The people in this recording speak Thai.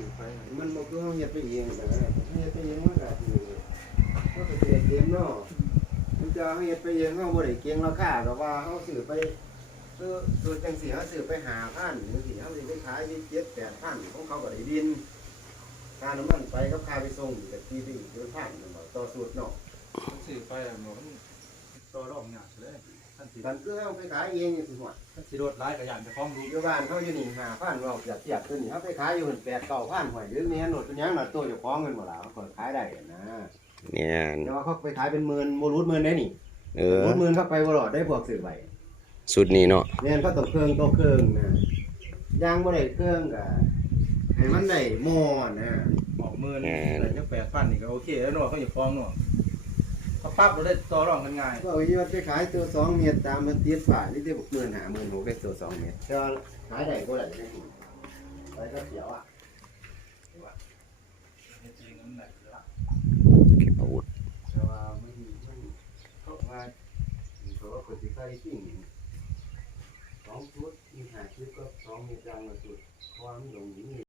สื่อไปมันบ่คือเฮาเฮ็ดไปเองแต่เฮ็ดไปเองมันก็คือก็เป็นเกมเนาะมันจะเฮาเฮ็ดไปเองเฮาบ่ได้เก่งราคาก็ว่าเฮาซื้อไปซื้อซื้อจังซี่เฮาซื้อไป5,000จังซี่เฮาสิไปขายอยู่7-8,000ของเขาก็ได้บินค่าน้ำมันไปกับค่าไปส่งก็ตีไปอีกเป็นพันนั่นบ่ต่อสูตรเนาะสื่อไปอะมมันต่อรองยากเลย ท่านสิกันคือเฮาไปขายเองจังซี่หมดท่านสิโดดร้ายกับยานจะฟ้องรู้อยู่บ้านเขาอยู่นี่5,000เราอยากเทียบตัวนี้เฮาไปขายอยู่หั่น8-9,000หอยหรือแม่นโหนดเป็นหยังน่ะตัวเจ้าของเงินบ่ล่ะเขาก็ขายได้นะเนี่ยแต่ว่าเขาไปขายเป็นหมื่นโมรุดหมื่นได้นี่เออรุดหมื่นเข้าไปบ่รอดได้พวกสื่อใบสุดนี้เนาะเนี่ยเขาต้องเครื่องต้องเครื่องนะยางบ่ได้เครื่องก็ให้มันได้หม้อนะออกมือนี่แต่ยังแปดพันนี่ก็โอเคแล้วเนาะเขาอย่าฟ้องเนาะ เขาปั๊บเราได้ต่อรองกันง่ายก็เอายอดไปขายตัว2เมตรตามมันติดฝานี่ได้บ่หมื่นห้าหมื่นหกได้ตัว2เมตรแต่ว่าขายได้บ่ได้จังซี่ไปก็เสียวอะเก็บอาวุธแต่ว่ามันมันเขาว่าเขาว่าคนสิขายจริงสองชุดมีห้าชุดก็2เมตรยางละชุดความนลงนี้